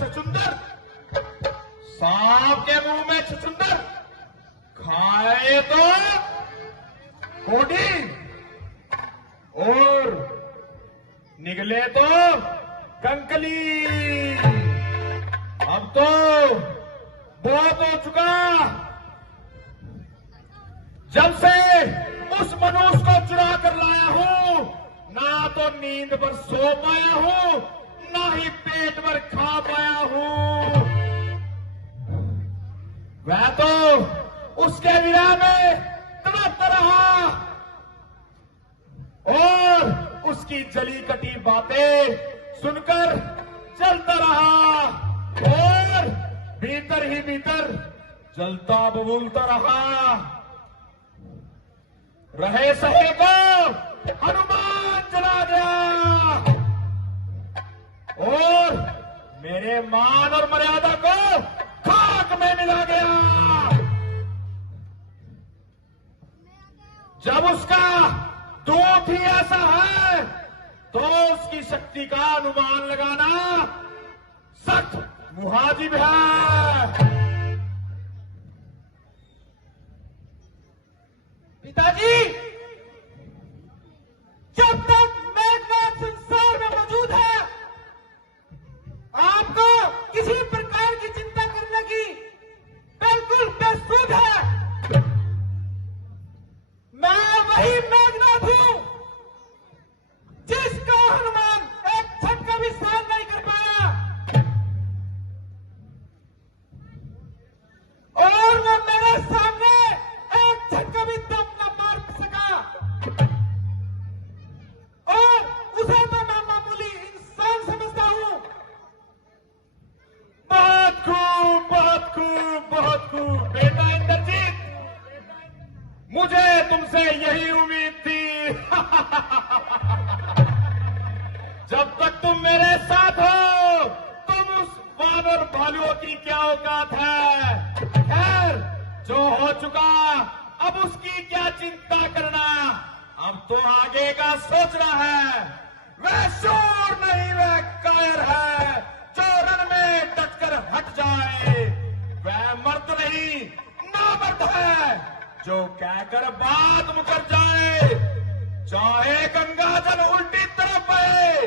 छछुंदर, सांप के मुंह में छछुंदर, खाए तो कोडी और निगले तो कंकली। अब तो बहुत हो चुका। जब से उस मनुष्य को चुरा कर लाया हूं, ना तो नींद पर सो पाया हूं, ना ही पेट भर खा पाया हूं। वह तो उसके विरह में तड़पता रहा और उसकी जली कटी बातें सुनकर जलता रहा और भीतर ही भीतर जलता बबूलता रहा। रहे सहे को हनुमान जला गया और मेरे मान और मर्यादा को खाक में मिला गया। जब उसका दूत ही ऐसा है तो उसकी शक्ति का अनुमान लगाना सख्त मुहाजिब है। पिताजी, जब तक मेघनाथ संसार में मौजूद है, आपको किसी प्रकार की चिंता करने की बिल्कुल बेसूद है। मैं वही मेघनाथ हूं जिसका हनुमान एक क्षण का भी सहन नहीं कर पाया और वो मेरे सामने एक क्षण का भी दम न मार सका। और उसे तो मैं मामूली इंसान समझता हूं। बहुत खूब, बहुत खूब, बहुत खूब बेटा इंद्रजीत, मुझे तुमसे यही उम्मीद थी। जब तक तुम मेरे साथ हो, तुम उस वानर भालुओं की क्या औकात है। खैर, जो हो चुका अब उसकी क्या चिंता करना। अब तो आगे का सोचना है। वह शूर नहीं, वह कायर है जो रण में डटकर हट जाए। वह मर्द नहीं, नामर्द है जो कहकर बात मुकर जाए। चाहे गंगा जल उल्टी तरफ बहे,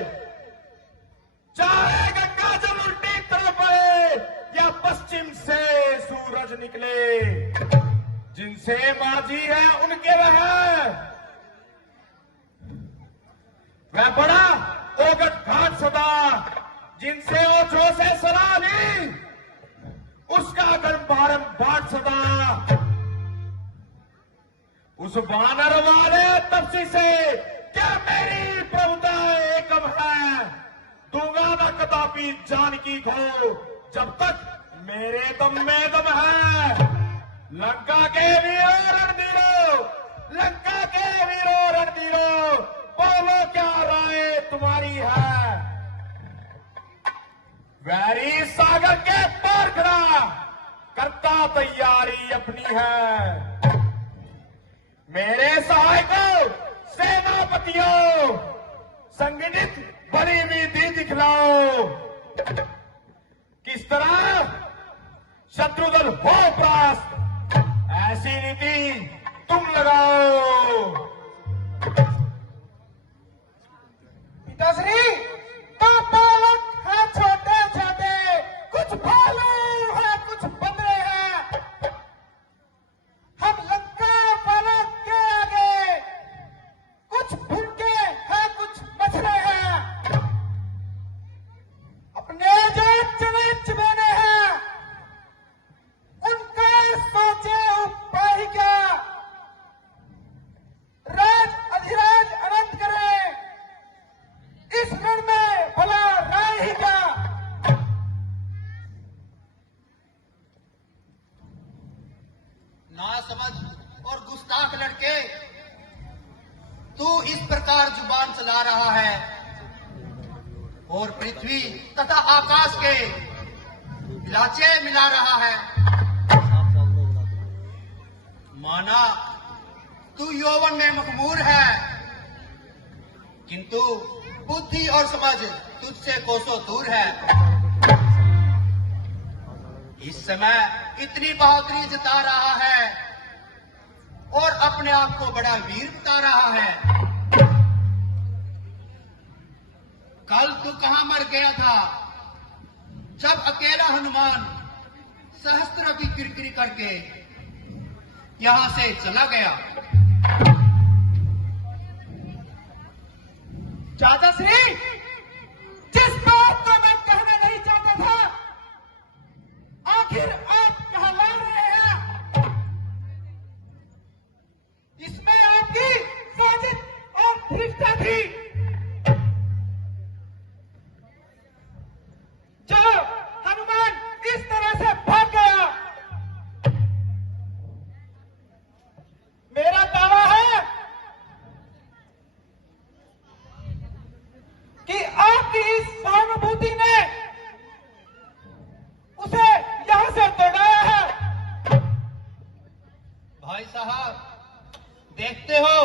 चाहे गंगा जल उल्टी तरफ बहे या पश्चिम से सूरज निकले, जिनसे माझी है उनके वह बड़ा ओगट घाट सदा, जिनसे ओछो से सलाह ली उसका गर्भारम बाट सदा। उस वानर वाले तपसी से क्या मेरी प्रभुता एकम है। दूंगा न कदापि जानकी को जब तक मेरे दम में दम है। लंका के वीरो रणधीरो, लंका के वीरो रणधीरो, बोलो क्या राय तुम्हारी है। वैरी सागर के पार खड़ा करता तैयारी अपनी है। मेरे सहायकों सेनापतियों, संगठित बड़ी विधि दिखलाओ। किस तरह शत्रुदल हो परास्त, ऐसी नीति तुम लगाओ। पिताश्री, तो बालक है छोटे छोटे, कुछ भालू है कुछ बंदरे हैं। हम लंका पर्वत के आगे कुछ भूखे हैं कुछ मछले हैं। अपने जो चने चबेने हैं उनका सोचे उपाय क्या। राज अधिराज अनंत करे, इस रण में भला राय ही क्या। ना समझ और गुस्ताख लड़के, तू इस प्रकार जुबान चला रहा है और पृथ्वी तथा आकाश के इलाचे मिला रहा है। माना तू यौवन में मखमूर है, किंतु बुद्धि और समझ तुझसे कोसों दूर है। इस समय इतनी बहादुरी जता रहा है और अपने आप को बड़ा वीर बता रहा है। कल तू कहां मर गया था जब अकेला हनुमान सहस्त्र की किरकिरी करके यहां से चला गया। चाचा श्री, जिस बात को मैं कहना नहीं चाहता था, आखिर आप कहला रहे हैं। इसमें आपकी साजिश और धृष्टता थी। जो हनुमान इस तरह से भाग गया, मेरा दावा है कि आपकी इस सहानुभूति ने उसे यहां से दौड़ाया है। भाई साहब, देखते हो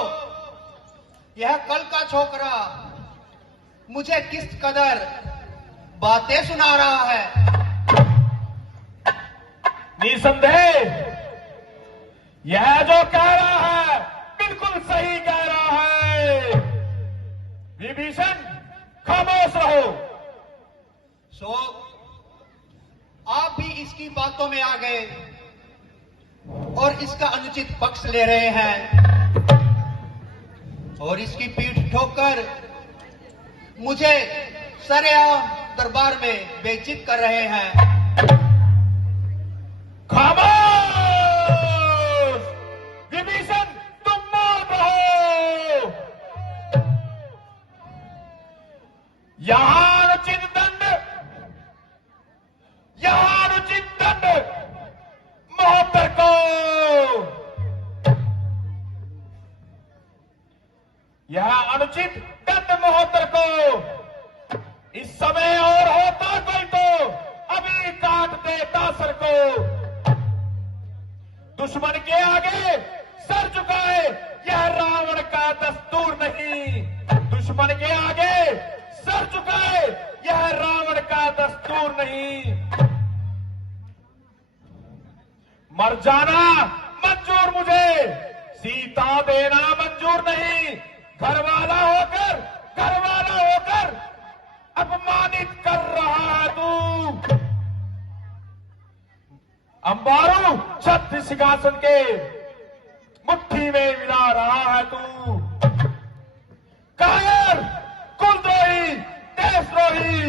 यह कल का छोकरा मुझे किस कदर बातें सुना रहा है। निसंदेह यह जो कह रहा है बिल्कुल सही कह रहा है। विभीषण, खामोश रहो। सो आप भी इसकी बातों में आ गए और इसका अनुचित पक्ष ले रहे हैं और इसकी पीठ ठोकर मुझे सरेआम दरबार में बेइज्जत कर रहे हैं। खामोश! विभीषण, तुम मौन रहो। यहाँ अनुचित दंड महोत्तर को। यह अनुचित दंड महोत्तर को इस समय और होता कोई तो अभी काट देता सर को। दुश्मन के आगे सर झुकाए यह रावण का दस्तूर नहीं। दुश्मन के आगे सर झुकाए यह रावण का दस्तूर नहीं। मर जाना मंजूर मुझे, सीता देना मंजूर नहीं। घरवाला होकर अपमानित कर रहा है तू। अंबारू छत्र सिंहासन के मुट्ठी में मिला रहा है तू। कायर, कुलद्रोही, देशद्रोही,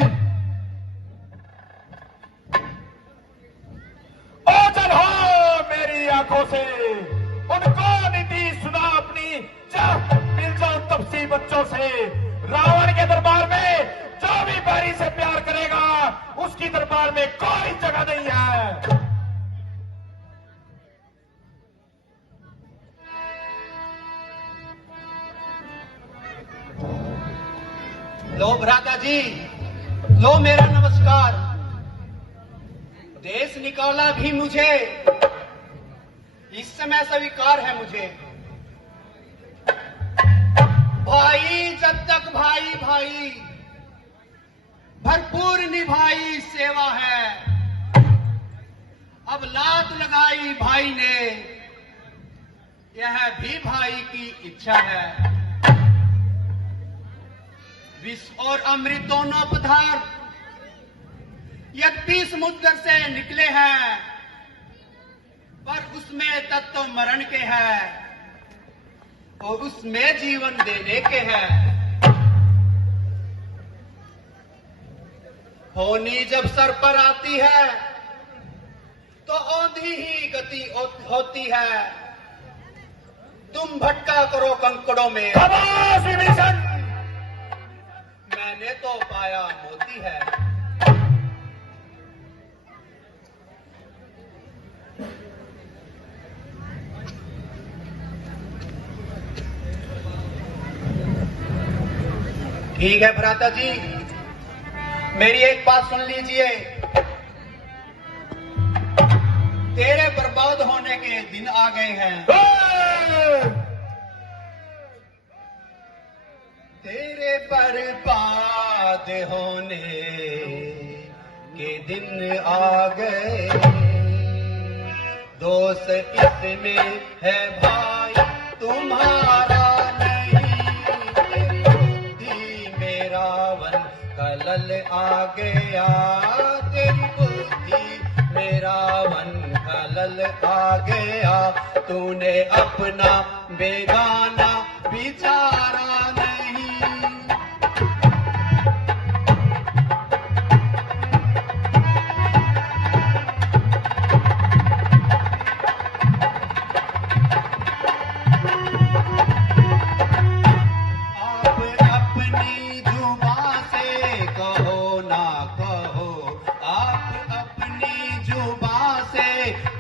ओझल हो मेरी आंखों से। उनको नीति सुना अपनी, जा मिल जाओ तपसी बच्चों से। रावण के दरबार में जो भी बैरी से प्यार करेगा उसकी दरबार में कोई जगह नहीं है। लो भ्राता जी, लो मेरा नमस्कार। देश निकाला भी मुझे, इस समय स्वीकार है मुझे। भाई जब तक भाई भाई भरपूर निभाई सेवा है। अब लात लगाई भाई ने, यह भी भाई की इच्छा है। विष और अमृत दोनों पदार्थ यद्यपि समुद्र से निकले हैं, पर उसमें तत्व मरण के हैं और उसमें जीवन देने के हैं। होनी जब सर पर आती है तो औंधी ही गति होती है। तुम भटका करो कंकड़ों में, शाबाश विभीषण! मैंने तो पाया मोती है। ठीक है भ्राता जी, मेरी एक बात सुन लीजिए। तेरे बर्बाद होने के दिन आ गए हैं। तेरे बर्बाद होने के दिन आ गए। दोस्त इसमें है भाई तुम्हारा नहीं, तेरी बुद्धि में रावण कलल आ गया, तेरी बुद्धि में रावण कलल आ गया। तूने अपना बेगाना बिचारा नहीं।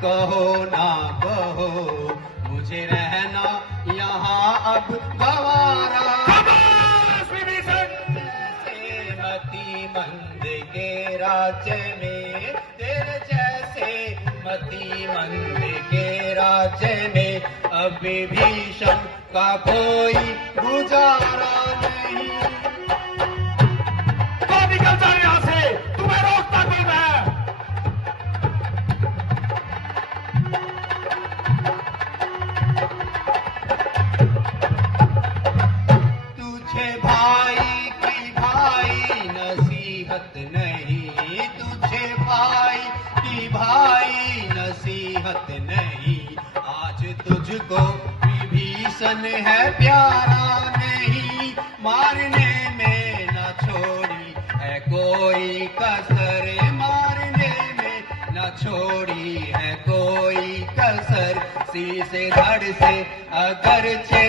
कहो ना कहो, मुझे रहना यहाँ अब गवारा। जैसे मती मंद के राज्य में, तेरे जैसे मती मंद के राज्य में अब विभीषण का कोई गुजारा नहीं। तो निकल जाओ यहाँ से, तुम्हें रोकता कौन है? नहीं, तुझे भाई की भाई नसीहत नहीं। आज तुझको विभीषण है प्यारा नहीं, मारने में न छोड़ी है कोई कसर, मारने में न छोड़ी है कोई कसर। शीश धड़ से अगरचे